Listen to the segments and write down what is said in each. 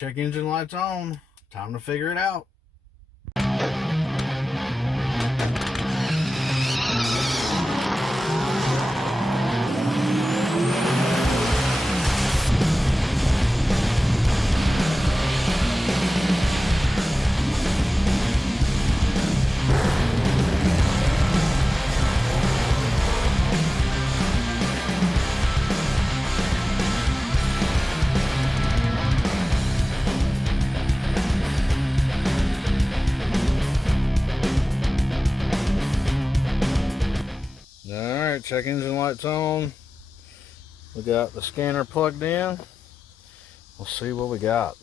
Check engine lights on. Time to figure it out. Alright, check engine lights on. We got the scanner plugged in. We'll see what we got.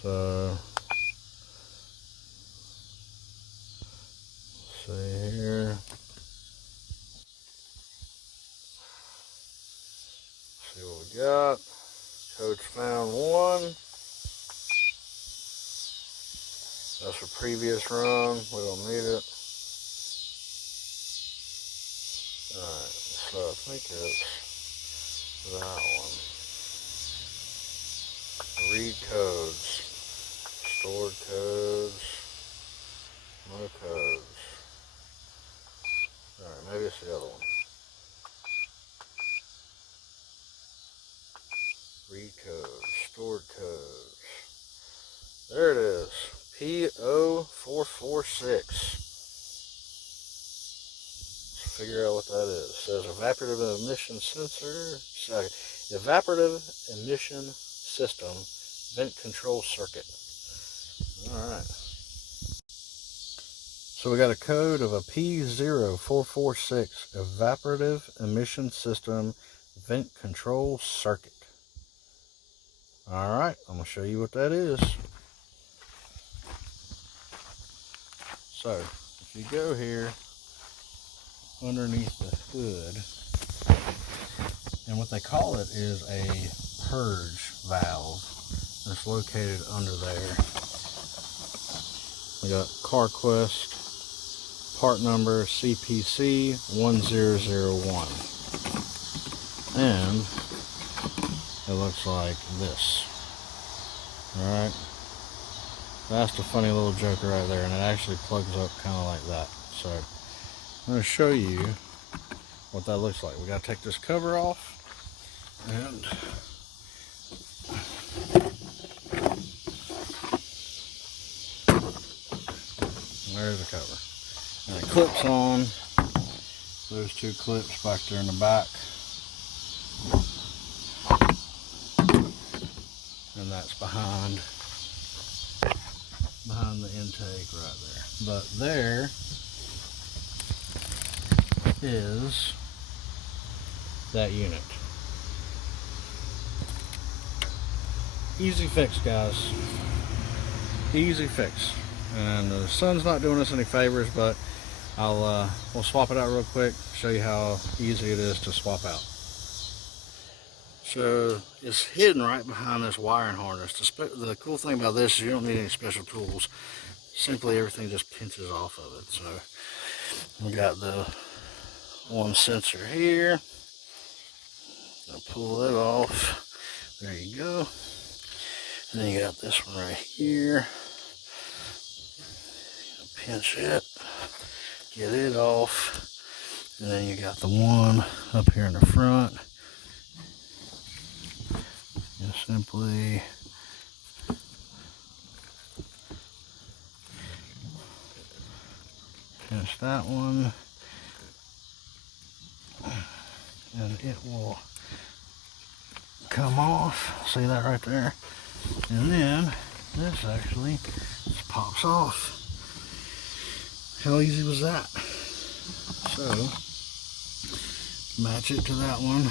So, let's see here. See what we got. Code's found 1. That's a previous run. We don't need it. Alright, so I think it's that one. Read codes. Stored codes. No codes. Alright, maybe it's the other one. Read codes. Stored codes. There it is. P0446. Figure out what that is. It says evaporative emission sensor. Sorry, evaporative emission system vent control circuit. Alright. So we got a code of a P0446 evaporative emission system vent control circuit. Alright, I'm going to show you what that is. So, if you go here underneath the hood, and what they call it is a purge valve. It's located under there. We got CarQuest part number CPC 1001, and it looks like this. Alright, that's the funny little joker right there, and it actually plugs up kind of like that. So I'm going to show you what that looks like. We got to take this cover off, and there's the cover. And it clips on those 2 clips back there in the back, and that's behind the intake right there. But there is that unit. Easy fix, guys. Easy fix. And the sun's not doing us any favors, but we'll swap it out real quick, show you how easy it is to swap out. So it's hidden right behind this wiring harness. The cool thing about this is you don't need any special tools. Simply everything just pinches off of it. So we got the one sensor here. I'll pull it off. There you go. And then you got this one right here. Pinch it, get it off, and then you got the one up here in the front. You simply pinch that one, and it will come off. See that right there? And then this actually just pops off. How easy was that? So, match it to that one.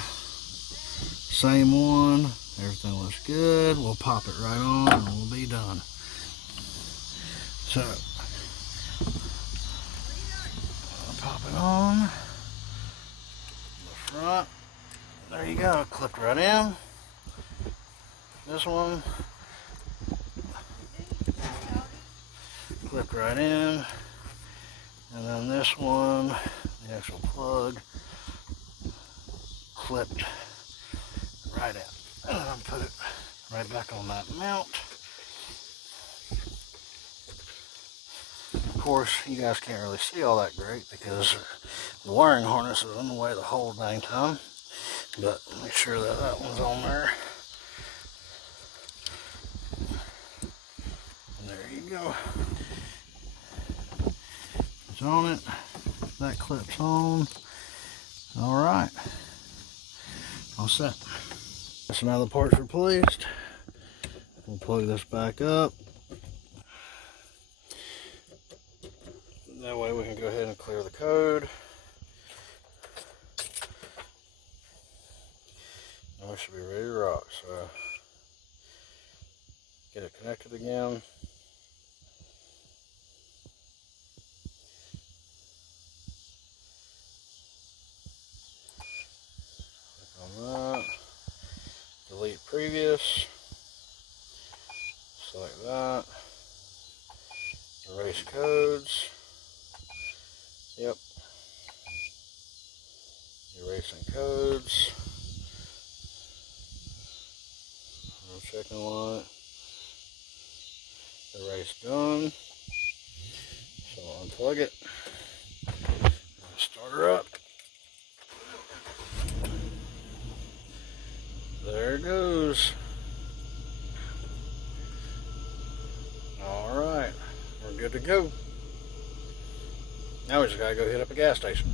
Same one. Everything looks good. We'll pop it right on and we'll be done. So, I'll pop it on. The front. There you go. Clipped right in. This one. Clipped right in. And then this one, the actual plug, clipped right in. And I'll put it right back on that mount. Of course, you guys can't really see all that great because the wiring harness is in the way the whole dang time. But make sure that that one's on there. And there you go. It's on it. That clips on. All right. All set. So now the part's replaced. We'll plug this back up. That way we can go ahead and clear the code. And we should be ready to rock. So get it connected again. Click on that. Delete previous. Select that. Erase codes. Yep. Erasing codes. No checking light. Erase done. So I'll unplug it. Start her up. There it goes. Alright, we're good to go. Now we just gotta go hit up a gas station.